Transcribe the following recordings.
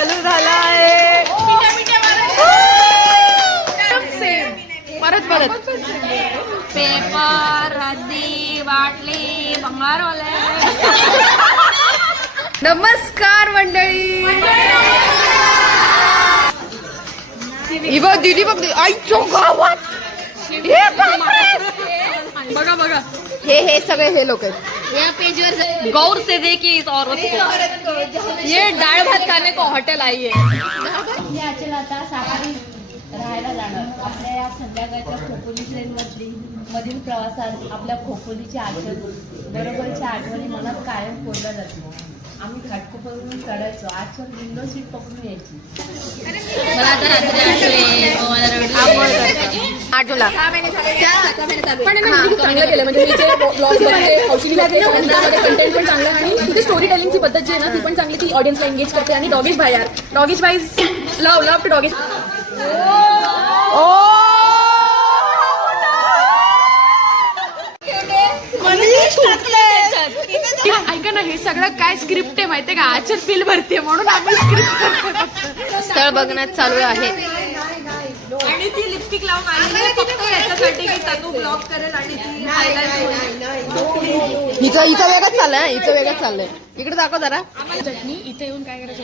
चालू झाला आहे. परत परत पेपर रद्दी बाटली भंगारवाले. नमस्कार मंडळी. ही बघ दीदी बघ आईच्या गावात बघा बघा हे सगळे हे लोक आहेत. या पेजवर गौर से देखिए इस औरत को. ये डाळ भात खाने को हॉटेल आई है. याचेला आता साकारी राहायला जाणार. आपल्या या संध्याकाळच्या खोपोली ट्रेन मधील प्रवासात आपल्या खोपोलीची बरोबरच्या आठवणी मनात कायम कोरल्या जाते. आम्ही घाटकोपरवरून चढायचो. आजवर विंडो सीट पकडून यायची. मला आता रात्री आठवला चांगलं केलं म्हणजे कंटेंट पण चांगलं आणि तिथे स्टोरी टेलिंगची पद्धत जी आहे ना ती पण चांगली. ती ऑडियन्सला एंगेज करते. आणि डॉगेश भाई यार डॉगेश भाई लव टू डॉगेश. ऐका ना हे सगळं काय स्क्रिप्ट आहे माहितीये का. आजच्या फील भरते म्हणून आम्ही स्क्रिप्ट स्थळ बघण्यात चालू आहे. आणि ती लिपस्टिक लावून आली फक्त याच्यासाठी की तनू ब्लॉक करेल आणि ती हिचं वेगळंच चाललंय. हिचं वेगळंच चाललंय. इकडे दाखव जरा. चटणी इथे येऊन काय करायचं.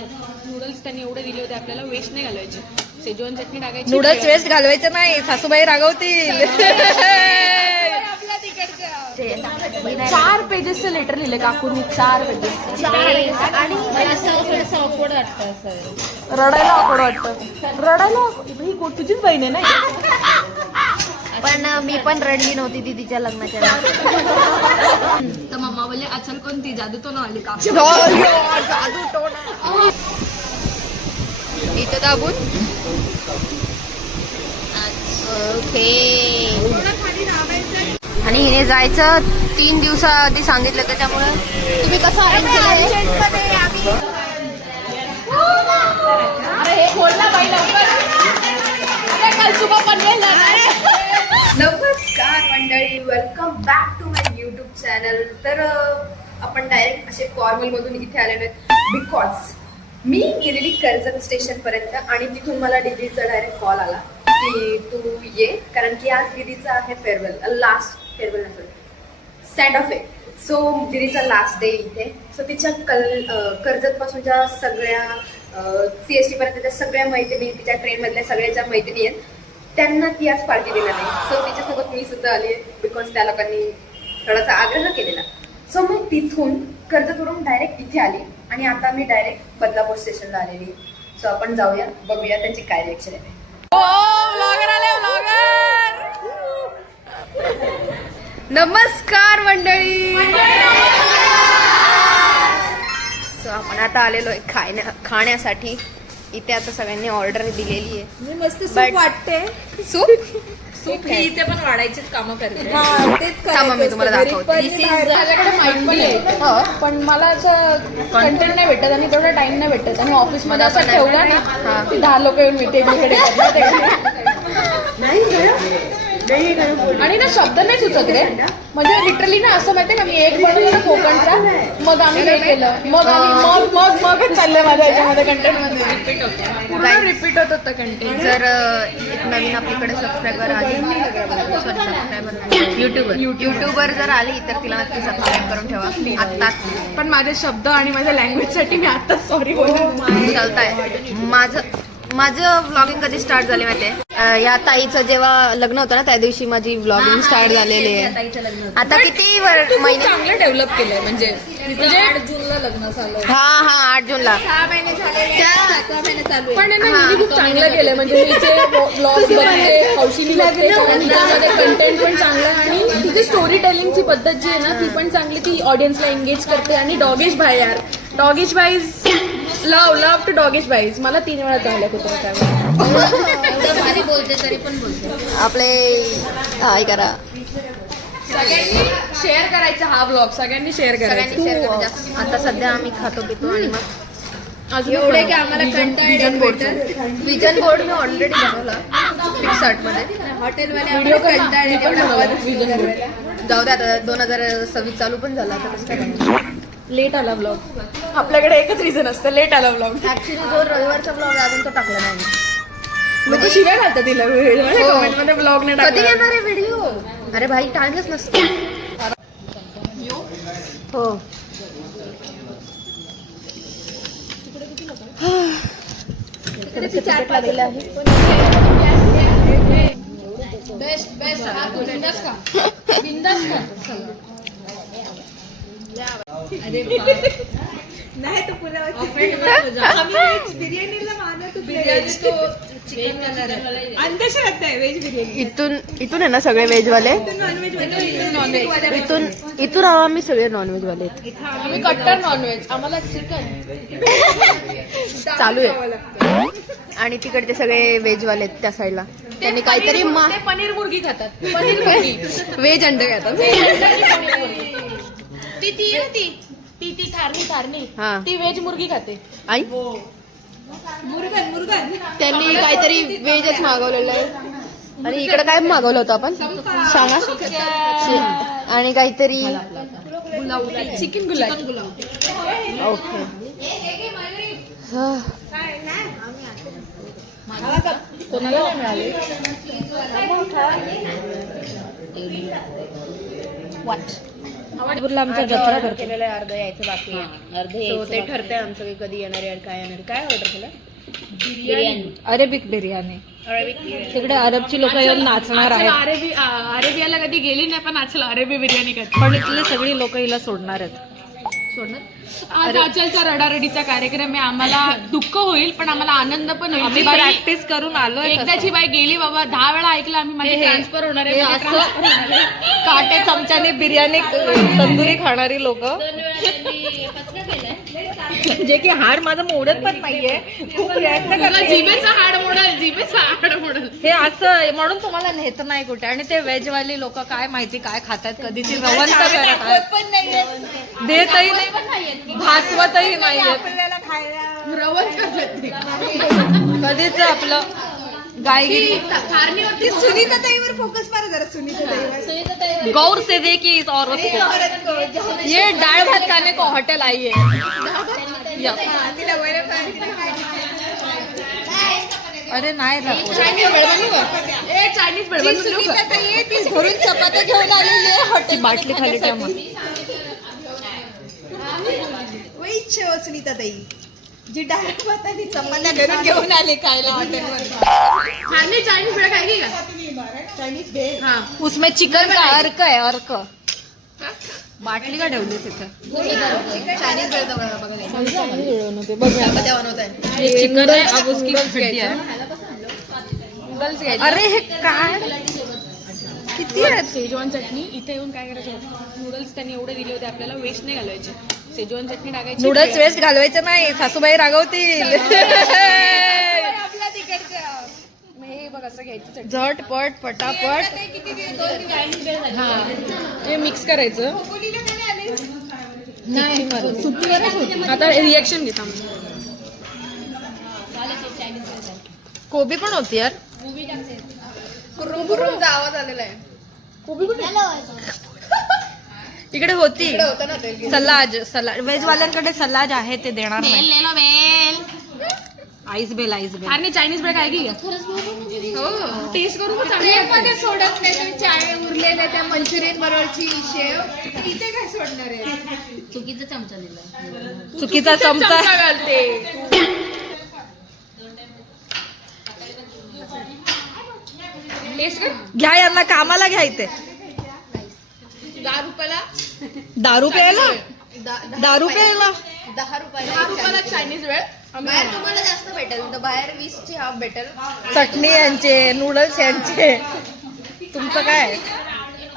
नूडल्स त्यांनी एवढे दिले होते आपल्याला वेस्ट नाही घालवायचे. सेजवान चटणी टाकायची. नूडल्स वेस्ट घालवायचं नाही. सासूबाई रागवतील. 4 पेजेसचं लेटर लिहिले काकूंनी. 4 पेजेस आणि असं ऑकवर्ड वाटतं. असं रडायला ऑकवर्ड वाटतं. रडायला ही तुझीच बहीण आहे ना. पण मी पण रडली नव्हती दीदीच्या लग्नाच्या. तर मम्मा बोलले अचल कोणती जादू तो आली का. जादू टोना. इथं दाबून ओके. आणि हिने जायचं 3 दिवसाआधी सांगितलं त्याच्यामुळे तुम्ही कसं अरेंज केलं. अरे हे खोलला बाई लवकर. काल सुबह पनवेल नमस्कार मंडळी. Welcome back to my YouTube channel. तर आपण डायरेक्ट असे फॉर्मल मधून इथे आलेलो आहेत बिकॉज मी गेलेली कर्जत स्टेशन पर्यंत आणि तिथून मला दीदीचा डायरेक्ट कॉल आला की तू ये, कारण की आज दीदीचा आहे फेअरवेल. लास्ट फेअरवेल नसेल सँड ऑफ आहे. सो दीदीचा लास्ट डे इथे. सो तिच्या कर्जत पासूनच्या सगळ्या CST पर्यंतच्या सगळ्या मैत्रिणी, तिच्या ट्रेनमधल्या सगळ्याच्या मैत्रिणी आहेत, त्यांना ती आज पार्टी देणार नाही. सो तिच्यासोबत मी सुद्धा आली आहे बिकॉज त्या लोकांनी थोडासा आग्रह केलेला. सो मग तिथून कर्जतवरून डायरेक्ट इथे आली आणि आता मी डायरेक्ट बदलापूर स्टेशनला आलेली. सो आपण जाऊया, बघूया त्यांची काय रिएक्शन आहे. नमस्कार मंडळी. सो आपण आता आलेलो आहे खाण्यासाठी. इथे आता सगळ्यांनी ऑर्डर दिलेली आहे. मस्त सूप वाटते. सूप इथे पण वाढायचीच कामं करते. थांबा मी तुम्हाला दाखवते. माझ्याकडे माहित पण आहे पण मला असं कंटेंट नाही भेटत आणि तेवढा टाइम नाही भेटत. आणि ऑफिसमध्ये असं ठेवला ना 10 लोक येऊन मी टेबलकडे आणि ना शब्द नाही सुचत रे. म्हणजे लिटरली ना असं माहितीये का मी एक बनवलं ना कोकणचा, मग आम्ही हे केलं, मगच चाललंय माझ्या याच्यामध्ये कंटेंट मध्ये रिपीट होत होतं कंटेंट. जर एक नवीन आपल्याकडे सबस्क्रायबर आली, युट्यूबर जर आली तर तिला नक्की सबस्क्राईब करून ठेवा आत्ताच. पण माझे शब्द आणि माझ्या लँग्वेज साठी मी आत्ताच सॉरी बोलतो. चालतंय. माझं व्लॉगिंग कधी स्टार्ट झाले माहितीये. या ताईचं जेव्हा लग्न होतं ना त्या दिवशी माझी व्लॉगिंग स्टार्ट झालेली आहे. आता किती महिने चांगलं डेव्हलप केलंय. म्हणजे 8 जूनला लग्न झालं. हा 8 जूनला. 6 महिने झाले. पण खूप चांगलं केलंय. म्हणजे तिचे ब्लॉग्स बघते, हौशीनी बघते, त्यामध्ये कंटेंट पण चांगलं आणि तिथे स्टोरी टेलिंगची पद्धत जी आहे ना ती पण चांगली. ती ऑडियन्सला एंगेज करते. आणि डॉगेश भाई यार डॉगेश भाई लव टू डॉगेश भाई. मला 3 वेळा चाललं होतं भारी बोलते तरी पण बोलते. आपले हाय करा. सगळ्यांनी शेअर करायचा हा ब्लॉग. सगळ्यांनी शेअर करायचा. आता सध्या आम्ही खातो पितो आणि मग एवढे की आम्हाला कंटाळा विजन बोर्ड मी ऑलरेडी बनवला फ्लिपकार्ट मध्ये. हॉटेलवाले कंटाळा जाऊ दे आता 2026 चालू पण झाला. आता कसं काय लेट आला ब्लॉग. आपल्याकडे एकच रिझन असतं, लेट आला ब्लॉग. ऍक्च्युली जो रविवारचा ब्लॉग अजून तो टाकला नाही. लोक शिव्या घालतात तिला कमेंट मध्ये ब्लॉग नाही कधी टाकला. येणार आहे व्हिडिओ? अरे भाई टाइमच नसतो. हो लागलेलं आहे. इथून आहे ना सगळे व्हेज वाले. इथून आम्ही सगळे नॉनव्हेज वाले. आम्ही कट्टर नॉनव्हेज, आम्हाला चिकन चालू आहे. आणि तिकडचे सगळे व्हेज वाले आहेत त्या साईडला. त्यांनी काहीतरी ते पनीर मुर्गी खातात. पनीर मुर्गी व्हेज अंडे खातात. ती थारणी हा. ती व्हेज मुर्गी खाते. आई त्यांनी काहीतरी व्हेजच मागवलेलं आहे. आणि इकडे काय मागवलं होतं आपण सांगा. आणि काहीतरी चिकन गुलाब. ओके. कोणाला नाही मिळाले. आमचा जत्रा करतो. केलेलं आहे, अर्ध यायचं बाकी आहे. So ते ठरतंय आमचं की कधी येणार आहे आणि काय येणार. काय ऑर्डर केलं? अरेबिक बिर्याणी. तिकडे अरबची लोक येऊन नाचणार आहेत. अरेबियाला कधी गेली नाही, पण आजला अरेबी बिर्याणी करते. पण इथली सगळी लोक हिला सोडणार आहेत. आज आचलचा रडारडीचा कार्यक्रम आहे. आम्हाला दुःख होईल पण आम्हाला आनंद पण होईल. आम्ही ती बाई प्रॅक्टिस करून आलोय. एकदाची बाई गेली बाबा, 10 वेळा ऐकलं आम्ही, माझी ट्रान्सफर होणार आहे, माझी transfer होणार आहे. काटे चमच्याने बिर्याणी तंदुरी खाणारी लोक, जे की हाड माझं मोडत पण नाहीये. खूप प्रयत्न तुला करते. जिभेचा हाड मोडल. हे असं म्हणून तुम्हाला नेत नाही कुठे. आणि ते व्हेज वाले लोक काय माहिती काय खातात. कधी ती रवंत करत आहेत. देतही नाही, भासवतही नाहीये. रवत करतात ती. कधीच आपलं गायगिरी. थारणीवरती सुनीताताईवर फोकस मारा जरा. सुनीताताईवर गौर से देखी इस औरत को. ये डाळ भात खाने को होटल आई है. तिला वैरव अरे नाही राहत. चायनीज बेळबनू का? ए चायनीज बेळबनू देऊ का? सुनीताताई आहे ती घरून चपात्या घेऊन आलेली आहे ती हॉटेल. बाटली खाली ठेव मग. वैच सुनीताताई जी डाळ भात आणि चपात्या घरून घेऊन आले खायला हॉटेलवर. थारणी चायनीज बेळ खायची का? चायनीज भेळ. हा. उसमें चिकन का अर्क है, अर्क. बाटली का ठेवली तिथे. चायनीज वेळ बघायला ये चिकन है, अब उसकी हड्डी है. अरे हे काय किती आहेत? सेजवान चटणी. इथे येऊन काय करायचं, नूडल्स त्यांनी एवढे दिले होते आपल्याला, वेस्ट नाही घालवायचे. सेजवान चटणी टाकायची. नूडल्स वेस्ट घालवायचं नाही, सासूबाई रागवतील. आपल्या तिकडचं. मग हे बघ असं घ्यायचं चटणी. झटपट पटापट. हा हे मिक्स करायचं. सुट्टी करायची. आता रिएक्शन घेता कोबी पण होती यार. कुरुम कुरुमचा आवाज आलेला आहे. तिकडे होती होतं ना ते. सलाज. व्हेज वाल्यांकडे सलाज आहे, ते देणार नाही. Ice bell, ice bell. आणि चायनीज बेळ काय की हो टेस्ट करून मध्ये सोडत नाही तुम्ही. चाय उरलेल्या त्या मंचुरियन बरोबरची शेव इथे काय सोडणार आहे? चुकीचा चमचा. घालते. टेस्ट कर. घ्या यांना कामाला घ्यायचे. 10 रुपयाला दारू प्यायला. दारू प्यायला 10 रुपयाला 10 रुपयाला चायनीज वेळ. बाहेर तुम्हाला जास्त भेटेल. तर बाहेर 20ची हाफ भेटेल. चटणी यांचे, नूडल्स यांचे. तुमचं काय?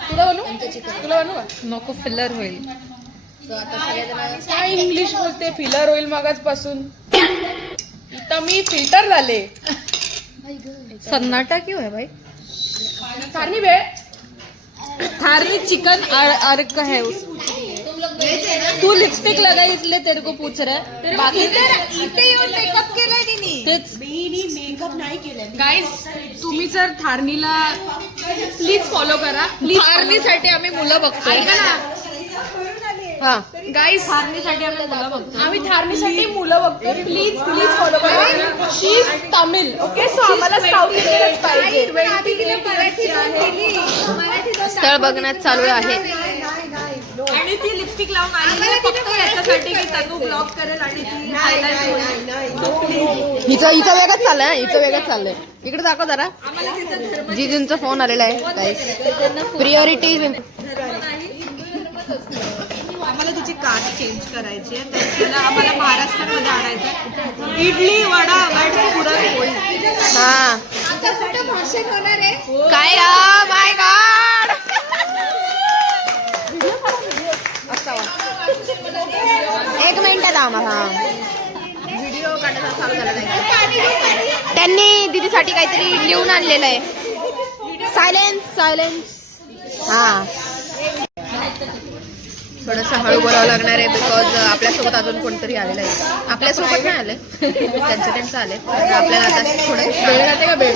तुला बनवू? तुला बनवू का? नको, फिलर होईल. So आता सगळेजण काय इंग्लिश बोलते, फिलर होईल मगाचपासून. इथं मी फिल्टर झाले. सन्नाटा क्यों है भाई? थारणी वेळ. थारली चिकन अर्क है उस. तू लिपस्टिक लगाई इसलिए तेरे को पूछ रहा है. बाकी इथे येऊन मेकअप केलाय तिने. तेच. मेकअप नाही केलाय. गाईस तुम्ही जर थारणीला प्लीज फॉलो करा. प्लीज थारणीसाठी आम्ही मुलं बघतोय. ऐका ना, हा गाईस थारणीसाठी आम्ही मुलं बघतो. आम्ही थारणीसाठी मुलं बघतो. प्लीज फॉलो करा. शी इज तमिळ. ओके, सो आम्हाला साऊथ इंडियनच पाहिजे. स्थळ बघण्यात चालू आहे. आणि ती लिपस्टिक लावून आली फक्त याच्यासाठी की तनू ब्लॉक करेल आणि ती highlight होईल. हिचं वेगळंच चाललंय. हिचं वेगळंच चाललंय. इकडे दाखव जरा. जीजूंचा फोन आलेला आहे. प्रियोरिटी. आम्हाला तिची कार चेंज करायची आहे, तर तिला आम्हाला महाराष्ट्रामध्ये आणायचं आहे. इडली वडा वड पुरणपोळी. हा भाषण होणार आहे. काय माय गॉड. एक मिनिट आम्हाला व्हिडिओ काढायला चालू झाला नाही. त्यांनी दीदीसाठी काहीतरी लिहून आणलेलं आहे. सायलेन्स. हा थोडंसं हळू बोलावं लागणार आहे बिकॉज आपल्यासोबत अजून कोणतरी आलेलं आहे. आपल्यासोबत नाही आले, त्यांचं आले. आपल्याला आता थोडं वेळ जाते का वेळ.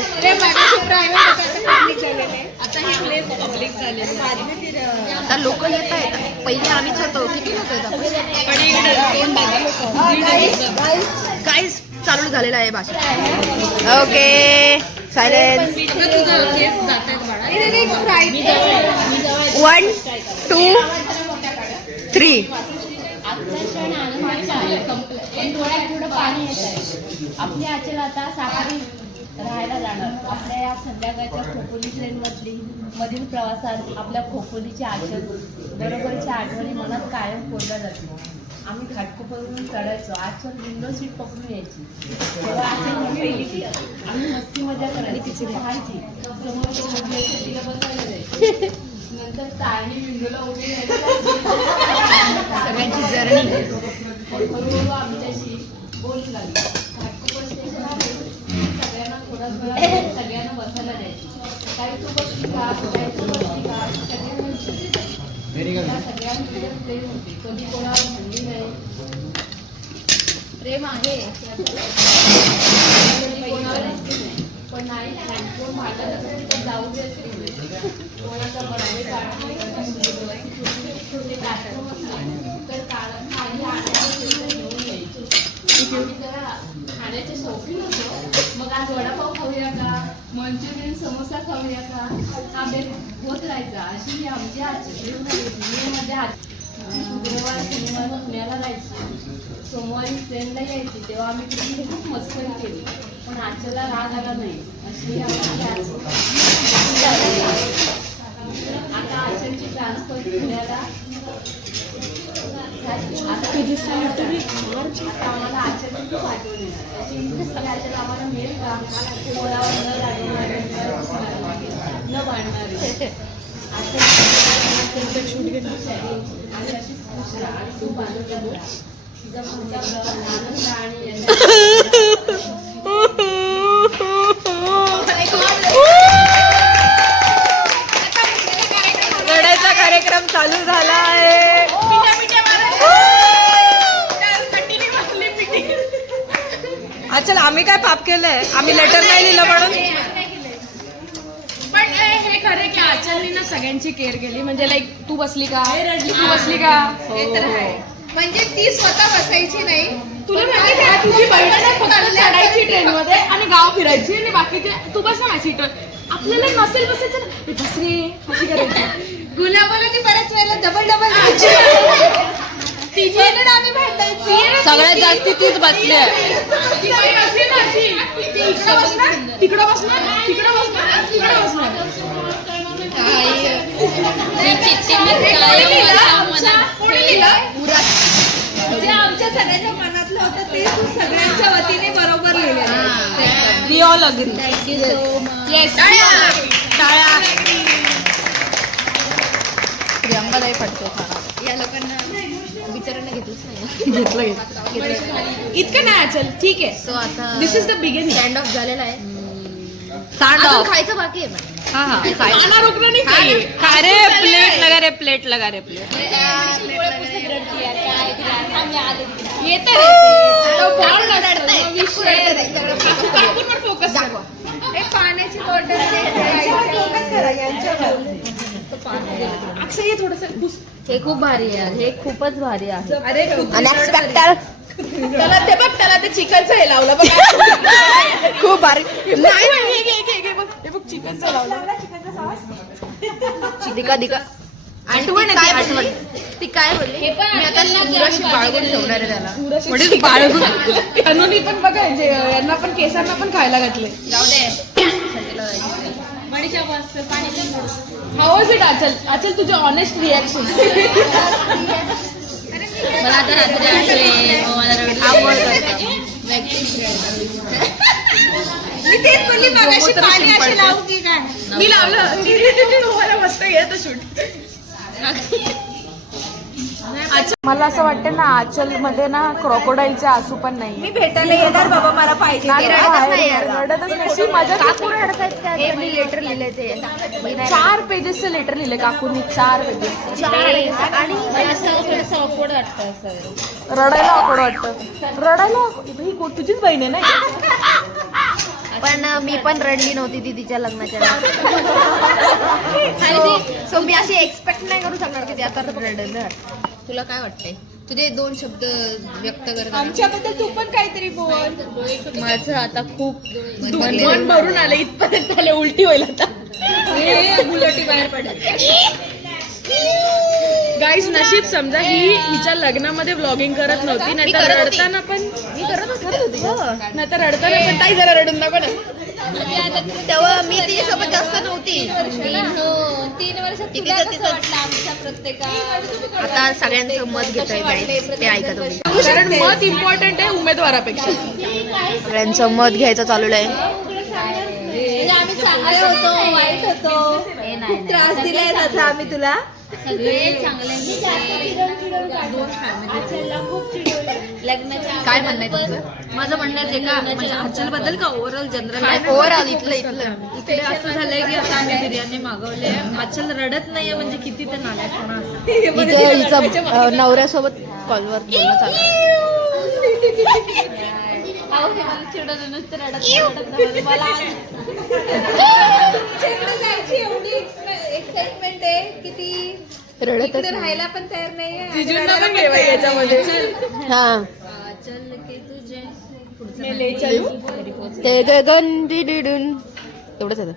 आता लोक येत आहेत. पहिले आम्हीच होतो. किती लोक येतात. काहीच चालू झालेलं आहे भाषण. Okay silence. 1 2 3. आजचा क्षण आनंदाचा आहे. पण डोळ्यात थोडं पाणी येत आहे. आपली आचल आता सातारी राहायला जाणार. आपल्या या संध्याकाळच्या खोपोली मधील प्रवासात आपल्या खोपोलीची आचल बरोबरच्या आठवणी मनात कायम कोरल्या जाते. आम्ही घाटकोपरवरून चढायचो. आचल विंडो सीट पकडून यायची. तेव्हा आचल पहिली आम्ही मस्ती मजा करायची. तिची राहायची. समोर तिला बसायला जायची. नंतर टाळणी विंडोला उभी सगळ्यांची जर्नी. हळूहळू आमच्याशी बोलू लागली. घाटकोपर स्टेशन आहे. सगळ्यांना थोडा सगळ्यांना बसायला द्यायची. काही तू बसली का, काही तू बसली का, सगळ्यांमध्ये प्रेम होते. कधी कोणावर म्हणली नाही. प्रेम आहे कधी कोणावर असते नाही. पण नाही कोण भांडत असेल तर जाऊ दे असे कोणाचा बर्थडे पार्टी छोटे कार्यक्रम असले तर काही आणायला घेऊन यायचे. आम्ही जरा खाण्याचे शौकीन होतो. मग आज वडापाव खाऊया का, मंचुरियन समोसा खाऊया का, हा बेत होत राहायचा. अशी ही आमची आजी मध्ये शुक्रवार शनिवार पुण्याला जायची. सोमवारी ट्रेनला यायची. तेव्हा आम्ही तिथे खूप मस्करी केली. पण आजच्याला राग आला नाही. अशी आमची आता आचलची ट्रान्सफर पुण्याला आम्हाला आचलची खूप आठवण येणार. अशी आचल आम्हाला मिळेल का, कोणावर न लागणारे न भांडणारे आणि अशीच खुश राहा आणि खूप आनंद करू. तिचा पुढचा प्रवास आनंद आणि रडायचा कार्यक्रम चालू झाला आहे. अच्छा, आम्ही काय पाप केलंय? आम्ही लेटर नाही लिहिलं म्हणून. पण हे खरं की आचलनी ना सगळ्यांची केअर केली. म्हणजे लाईक तू बसली का, तू बसली का. म्हणजे ती स्वतः बसायची नाही. तुला माहिती का, तुझी बहीण फक्त चढायची ट्रेन मध्ये आणि गाव फिरायची आणि बाकीचे तू बस ना सीटवर. आपल्याला नसेल बसायचं बस रे अशी करायची. गुलाबाला ती बऱ्याच वेळेला डबल तिची आम्ही भांडायची. सगळ्यात जास्ती तीच बसली आहे. तिकडं बसणार तिकडं बसणार तिकडं बसणार तिकडं बसणार. जे आमच्या सगळ्यांच्या मनातलं होतं ते तू सगळ्यांच्या वतीने बरोबर लिहिलेलं. We all agree. टाळ्या. प्रियंकालाही पडतो या लोकांना विचारायला घेतलंच नाही. इतकं नाही आचल. ठीक आहे. सो आता this is the beginning. Standoff झालेला आहे. Stand अजून off. खायचं बाकी आहे ना. हाँ हाँ खाना रोकना नहीं चाहिए. अरे प्लेट लगा रे, प्लेट लगा रे, प्लेट. ये तर फोकस पाण्याची बॉटल अक्षय ये थोडस हे खूप भारी आहे, हे खूपच भारी आहे. अरे अनएक्सपेक्टेड. त्याला ते बघ, त्याला ते चिकनचं हे लावलं बघ. खूप भारी. नाही हे बघ, हे बघ चिकनचं लावलं. दिका आठवण आहे ती, आठवण. ती काय बोलली? मी आता शिवराशी बाळगून ठेवणार आहे त्याला. अनुनी पण बघायचे, यांना पण केसांना पण खायला घातले. जाऊ दे. हाऊ इज इट आचल तुझे ऑनेस्ट रिॲक्शन. मला आता रात्री आठवले, मला आवड मी तेच बोलली मगाशी, पाणी अशी लावू की काय? मी लावलं. तुम्हाला मस्त येतं शूट. मला असं वाटतं ना आचल मध्ये ना क्रोकोडाईलचे आसू पण नाही. मी भेटायला येणार बाबा, मला पाहिजे. रडतच नाही. माझ्या मी लेटर लिहिले ते 4 पेजेसचं लेटर लिहिले काकूंनी. 4 पेजेस. आणि असं थोडंसं awkward वाटतं असं. रडायला आकड वाटतं. रडायला ही तुझीच बहीण आहे ना. पण मी पण रडली नव्हती ती तिच्या लग्नाच्या सो मी अशी एक्सपेक्ट नाही करू शकणार की ती आता रडेल. तुला काय वाटतंय? तुझे 2 शब्द व्यक्त करत आमच्याबद्दल तू पण काहीतरी बोल. माझं आता खूप मन भरून आलं, इथपर्यंत आले, उलटी होईल आता. उलटी बाहेर पडेल. गाईज नशीब समजा ही हिच्या लग्नामध्ये व्लॉगिंग करत नव्हती, नाही तर रडताना पण मी करत होती. नाही तर रडताना पण ताई जरा रडून नको ना. तेव्हा मी तिच्यासोबत जास्त नव्हती. 3 वर्ष आता सगळ्यांचं मत घेतोय guys. ते ऐका तुम्ही. कारण मत इम्पॉर्टंट आहे उमेदवारापेक्षा. सगळ्यांचं मत घ्यायचं चालू आहे. आम्ही चांगले होतो, वाईट होतो, खूप त्रास दिलाय त्याचा आम्ही तुला. काय म्हणणं आहे तुमचं? माझं म्हणणं आहे का म्हणजे आचल बद्दल का ओव्हरऑल जनरल? ओव्हरऑल इथलं इकडे असं झालंय की आता आम्ही बिर्याणी मागवली आहे, आचल रडत नाहीये म्हणजे किती ते नालायकपणा असं. हिचं नवऱ्यासोबत कॉलवर बोलणं चालू आहे. जायची एवढी एक्साइटमेंट आहे की ती इकडे राहायला पण तयार नाहीये. जिजूंना पण घेवा याच्यामध्ये. हा ते गगन डिडिडून एवढंच आहे.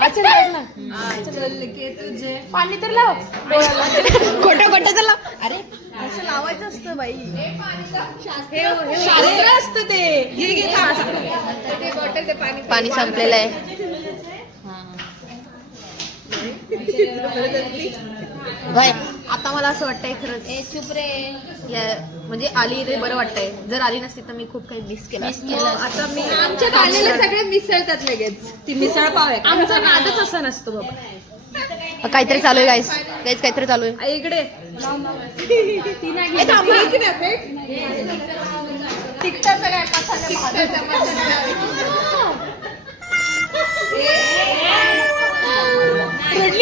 अच्छा रड ना. पाणी तर लाव. खोटं तर लाव. अरे असं लावायचं असतं बाई. शास्त्र असतं ते. पाणी संपलेलं आहे. बाय आता मला असं वाटतंय खरंच म्हणजे आली ते बरं वाटतंय. जर आली नसती तर मी खूप काही मिस केलं. आता मी आमच्यात आलेले सगळे मिसळतात लगेच. ती मिसळ पाव आहे. आमचा नादच असा नसतो बाबा. काहीतरी चालू आहे गाईस काहीतरी चालू आहे. इकडे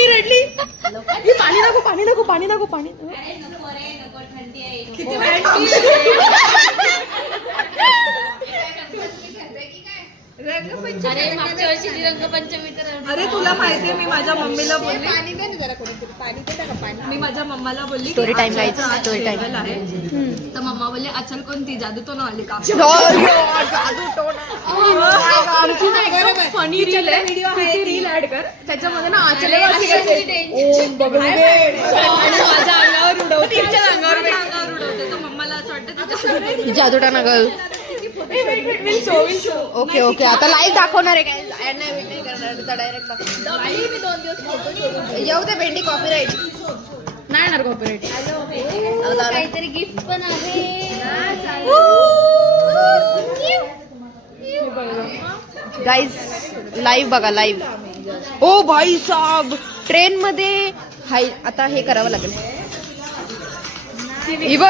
रडली. हे पाणी नको पाणी. अरे तुला माहितीये मी माझ्या मम्मीला बोलली, मी माझ्या मम्माला बोलली Story time, guys. Story time. आहे तर मम्मा बोलली अचल कोणती जादू तो आली का. आमची नाही का फनी रील आहे. व्हिडिओ आहे ती रील ऍड कर. त्याच्यामध्ये ना आचले ओम बघू दे. आणि माझ्या अंगावर उडवते. माझ्या अंगावर उडवते तर मम्माला असं वाटतं जादूटाना गर्ल. ओके आता लाईव्ह दाखवणार आहे काय. नाही करणार डायरेक्ट येऊ दे. भेंडी कॉपीराईट नाही येणार कॉपीराईट. काहीतरी गिफ्ट पण आहे. गाईज लाईव्ह बघा लाईव्ह. ओ भाई साहब ट्रेन मध्ये हाय. आता हे करावं लागेल.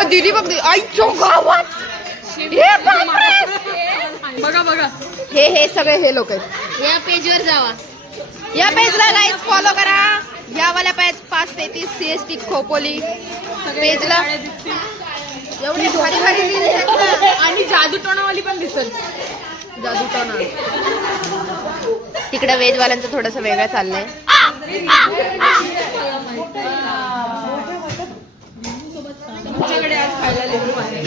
दीदी बघ आईच्या गावात. बघा हे सगळे हे लोक आहेत. या पेजवर जावा. या पेजला गाईज फॉलो करा. या वाल्या पेज 533 CST खोपोली पेजला एवढी भारी रील्स आहेत ना. आणि जादूटोणावाली पण दिसेल. जादूटोना तिकडे वेजवाल्यांचं थोडंसं वेगळं चाललंय. खायला लिंबू पाणी.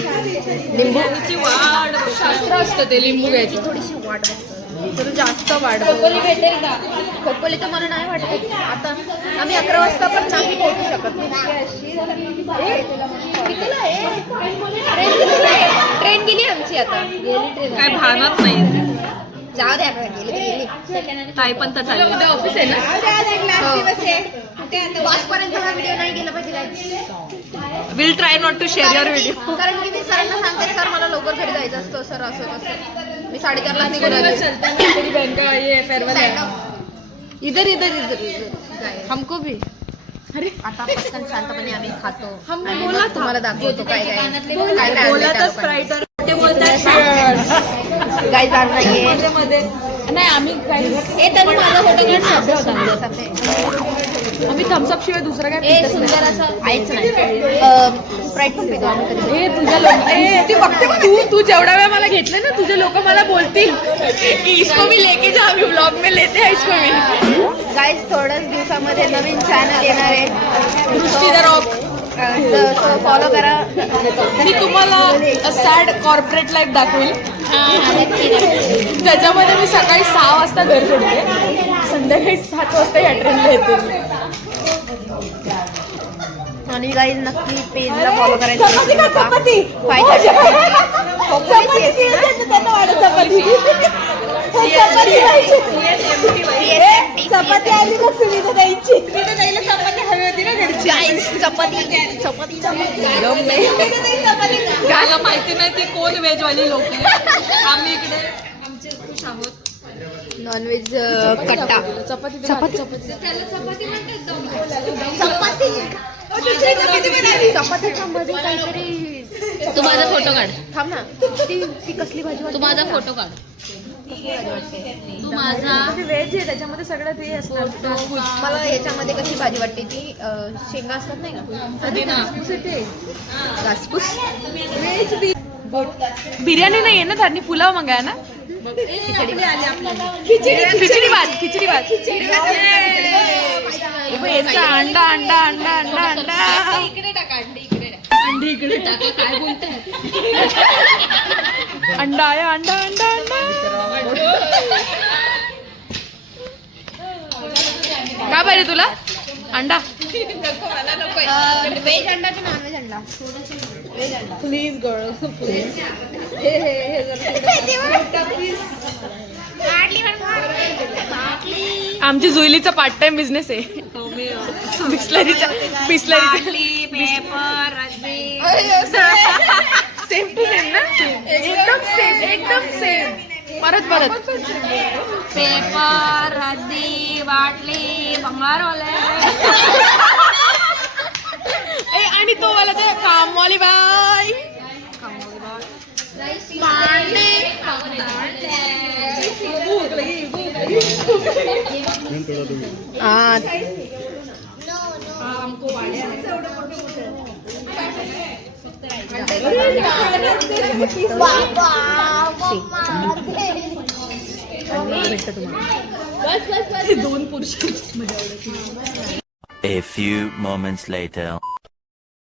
लिंबूची वाढ शास्त्र असतं ते लिंबू घ्यायचं. थोडीशी वाट तर जास्त वाढ. खोपोली भेटेल का? खोपोली तर मला नाही वाटत आता आम्ही 11 वाजता पण नाही पोहोचू शकत. ट्रेन गेली आमची आता. काय भानच नाही. जाऊ द्या गेली. ताई पण तर चालली. उद्या ऑफिस आहे ना. बसपर्यंत हा व्हिडिओ नाही गेला पाहिजे guys. Will try not to share your video. कारण की मी सरांना सांगते सर मला लवकर घरी जायचं असतं सर असं तसं. मी 4:30 निघून आले. बँका ये फेअरवेल आहे. इधर इधर इधर हमको भी. आता पटकन शांतपणे आम्ही खातो हम आणि बोला मग तुम्हाला दाखवतो काय काय बोला तर स्प्राईट ते बोलतात काय जाण नाहीये मध्ये नाही आम्ही काही तरी माझा फोटो घेऊन सध्या होता. आम्ही थम्सअप शिवाय दुसरं काय ए पितच नाही. सुंदर असं आहेच नाही. स्प्राईट पण पितो आम्ही कधी. ए तुझ्या लोक ती बघते का तू जेवढा वेळ मला घेतलं ना तुझे लोक मला बोलतील की इसको मी लेके जा मी व्लॉग में लेते हैं इसको मी. गाईज थोड्याच दिवसामध्ये नवीन चॅनल येणार आहे दृष्टी द रॉक. फॉलो करा. मी तुम्हाला सॅड कॉर्पोरेट लाईफ दाखवेल त्याच्यामध्ये मी सकाळी 6 वाजता घर सोडते संध्याकाळी 7 वाजता या ट्रेनला येते. आणि गाईज नक्की पेजला फॉलो करायचं विसरू नका. मला माहिती नाही ती कोण व्हेजवाली लोक आहे. आम्ही इकडे आमचे खुश आहोत. नॉनव्हेज कट्टा चपाती चपातीच्या मध्ये काहीतरी. तू माझा फोटो काढ. थांब ना ती कसली भाजी तू माझा फोटो काढ. तू माझा व्हेज आहे त्याच्यामध्ये सगळं ते असतं. मला याच्यामध्ये कशी भाजी वाटते ती शेंगा असतात नाही का घासपूस. बिर्याणी नाही आहे ना त्यांनी पुलाव मागाया ना. खिचडी भात याचा अंडा अंडा अंडा अंडा अंडा इकडे टाका अंडी इकडे टाका. काय बोलताय? अंडा आया अंडा अंडा अंडा. का पाहिजे तुला अंडा? व्हेज अंडा की नॉनव्हेज अंडा? प्लीज गर्ल आमची जुईलीचा पार्ट टाइम बिझनेस आहे. बिस्लरीचा सेम टू सेम ना. एकदम सेम परत पेपर रद्दी बाटली भंगारवाले. आणि तो वाला ते कामवाली बाई दोन पुरुष. A few moments later.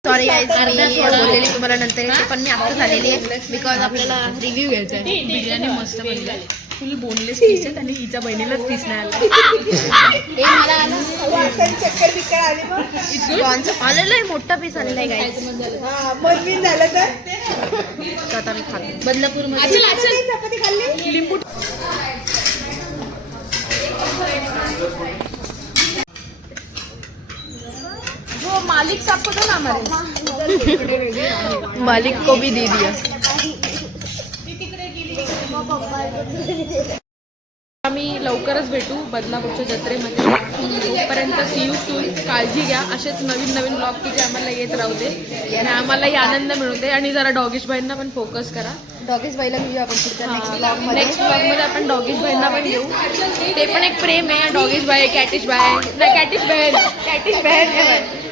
Sorry guys मी बोललेली तुम्हाला नंतर येते पण मी आता झालेली आहे बिकॉज आपल्याला रिव्ह्यू घ्यायचा आहे. बिर्याणी मस्त बनली. फुल बोनलेस पीस आहेत आणि हिच्या बहिणीलाच पीस नाही आला. हे मला आलेलं आहे मोठा पीस आलेला आहे गाईज. आता मी खातो. बदलापूर मध्ये लिंबू जो मालिक साहब को दो ना हमारे. मालिक को भी दे दिया. आम्ही लवकरच भेटू बदलापूरच्या जत्रेमध्ये. तोपर्यंत सी यू सून. काळजी घ्या. असेच नवीन नवीन ब्लॉग तुझे आम्हाला येत राहू दे आणि आम्हालाही आनंद मिळू दे. आणि जरा डॉगेश बाईंना पण फोकस करा. डॉगीज बाईला घेऊया आपण पुढच्या नेक्स्ट ब्लॉग मध्ये. नेक्स्ट ब्लॉगमध्ये आपण डॉगेश बाईंना पण घेऊ. ते पण एक प्रेम आहे. डॉगेश बाई कॅटिश बाय नाही कॅटिश बहन आहे.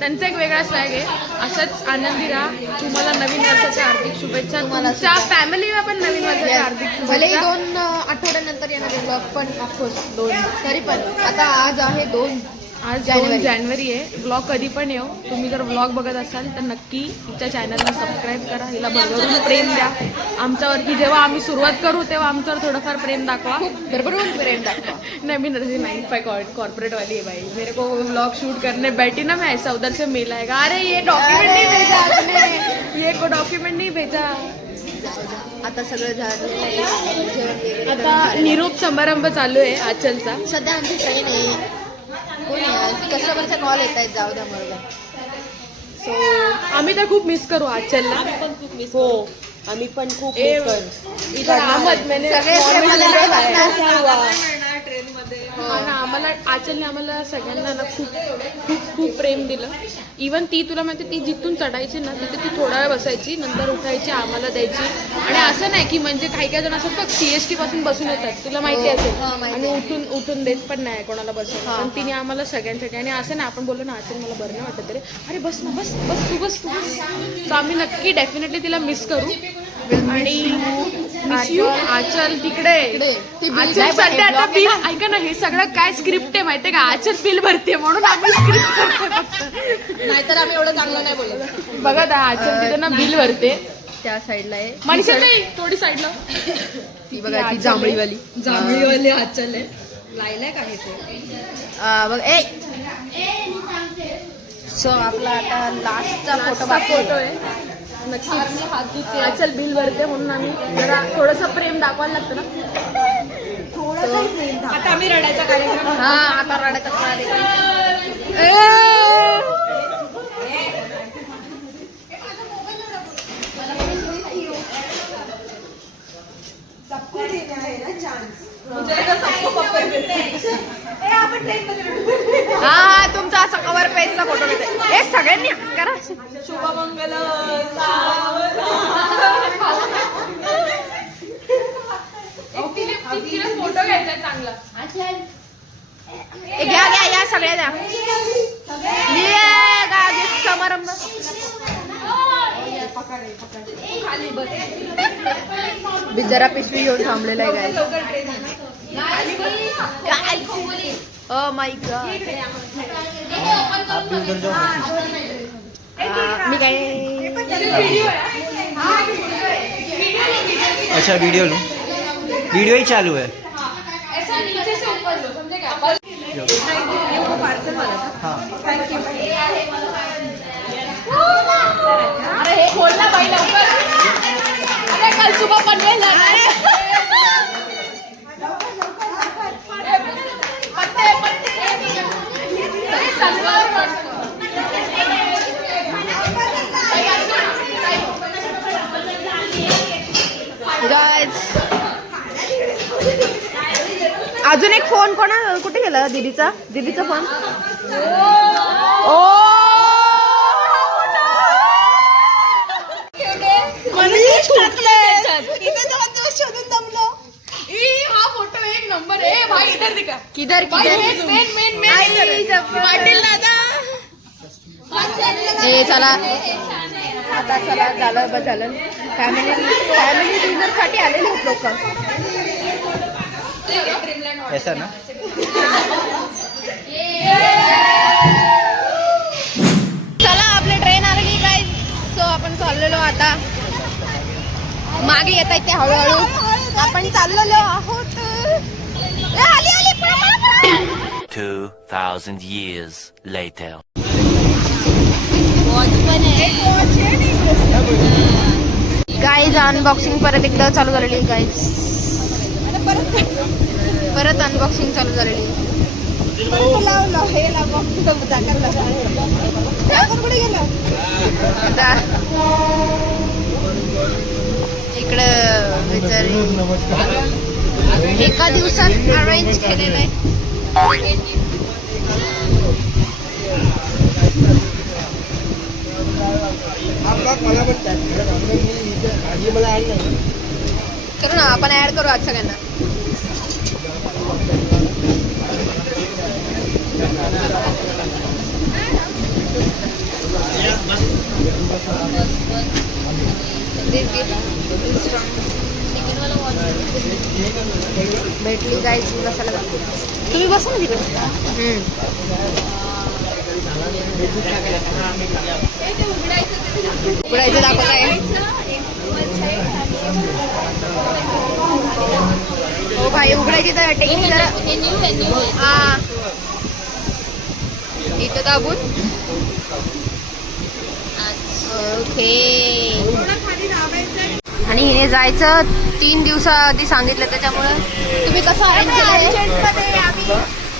त्यांचा एक वेगळा स्वॅग आहे. असंच आनंदी राहा. तुम्हाला नवीन वर्षाच्या हार्दिक शुभेच्छा. तुमच्या फॅमिलीला पण नवीन वर्षाच्या हार्दिक भलेही शुभेच्छा. 2 आठवड्यानंतर येणारे ब्लॉग पण ऑफकोर्स 2 तरी पण आता आज आहे 2 आज 2 जानेवारी आहे. ब्लॉग कधी पण येऊ. तुम्ही जर ब्लॉग बघत असाल तर नक्की हिच्या चॅनलला सबस्क्राईब करा. हिला भरभरून प्रेम द्या आमच्यावरती. जेव्हा आम्ही सुरुवात करू तेव्हा आमच्यावर थोडंफार प्रेम दाखवा. भरभरून प्रेम दाखवा. नहीं मैं 9 कॉर्पोरेट वाली है भाई. मेरे को व्लॉग शूट करने बैठी ना मैं ऐसा उधर से मेल आएगा. अरे ये डॉक्यूमेंट नहीं भेजा आपने, ये को डॉक्यूमेंट नहीं भेजा. आता सगळं झालेलं आहे. जेवण वगैरे आता निरोप समारंभ चालू आहे आचलचा. सध्या आमची ट्रेन आहे. कोणी कस्टमरचा कॉल येत आहेत, जाऊ द्या बरोबर. सो आम्ही तर खूप मिस करू आचलला. हो आम्ही पण खूप इधर अहमद मैंने हा ना, आम्हाला आचलने आम्हाला सगळ्यांना ना खूप खूप खूप प्रेम दिलं. इवन ती तुला माहिती ती जिथून चढायची ना तिथे ती थोडा वेळ बसायची, नंतर उठायची, आम्हाला द्यायची. आणि असं नाही की म्हणजे काही काही जण असं बघ CST पासून बसून येतात, तुला माहिती असेल, आणि उठून देत पण नाही कोणाला बसून. पण तिने आम्हाला सगळ्यांसाठी. आणि असं नाही आपण बोललो ना आचल मला बरं नाही वाटत तरी अरे बस ना, बस बस तू बस तू बस. सो आम्ही नक्की डेफिनेटली तिला मिस करू. आणि आचल तिकडे आचल सध्या आता बिल ऐका ना, हे सगळं काय स्क्रिप्ट आहे माहितीये का? आचल बिल भरते म्हणून आम्ही स्क्रिप्ट करतो, नाहीतर आम्ही एवढं चांगलं नाही बोलत. बघा आता आचल तिथे ना बिल भरते. त्या साईडला आहे मनीषा नाही थोडी साईडला ती बघा, ती जांभळीवाली आचल आहे. लायलॅक आहे ते. बघ ए. सो आपला आता लास्टचा फोटो आहे. नक्कीच आचल बिल भरते म्हणून आम्ही जरा थोडंसं प्रेम दाखवायला लागतं ना. आता आम्ही रडायचा कार्यक्रम. हा आता रडायचा कार्यक्रम. हा तुमचा असा कवर पेजचा फोटो घेते. हे सगळ्यांनी करा. शुभमंगल. फोटो घ्यायचा चांगला. घ्या घ्या या सगळ्या द्या. गिफ्ट समारंभ. बिचारा पिशवी घेऊन थांबलेला आहे काय. Oh my God. मी काय अच्छा वीडियो लूँ, वीडियो ही चालू है. अरे हे खोल ना बाई लवकर. अरे कल सुबह पनवेल जाना है. अजून एक फोन कुठे गेला? दीदीचा फोन. ओ हा फोटो एक नंबर आहे भाई. इधर दिखा. किधर मेन पाटील दादा. हे चला आता चला झालं. फॅमिली डिनर साठी आलेले आहेत लोक. ऐसा ना. चला आपली ट्रेन आलेली काय. सो आपण चाललेलो आता. मागे येत आहेत ते हळूहळू. आपण चाललेलो आहोत. आली 2,000 years later. गाईज अनबॉक्सिंग परत एकदा चालू झालेली आहे गाईज. परत अनबॉक्सिंग चालू झालेली आहे. इकडं बिचारी एका दिवसात अरेंज केलेलं आहे. करू ना आपण ऍड करू आज सगळ्यांना. भेटली काय कशाला तुम्ही बसून तिकडे. उघडायचं दाखवत आहे. हो भाई उघडायची तर टेक्निक जरा हा इथं दाबून ओके. आणि हे जायचं 3 दिवसाआधी सांगितलं त्याच्यामुळे तुम्ही कसं अरेंज केलंय?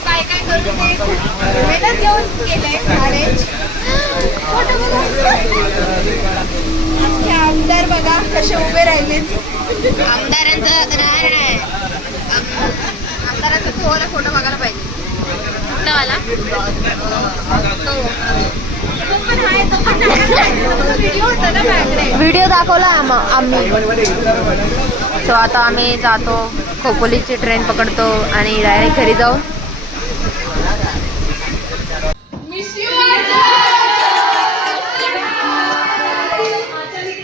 काय काय करून मेहनत घेऊन केलंय अरेंज. आमचे आमदार बघा कसे उभे राहिले. आमदारांचं नाही आमदारांचा थोडा फोटो बघायला पाहिजे. व्हिडिओ दाखवला आम्ही. सो आता आम्ही जातो खोपोलीची ट्रेन पकडतो आणि डायरेक्ट घरी जाऊ.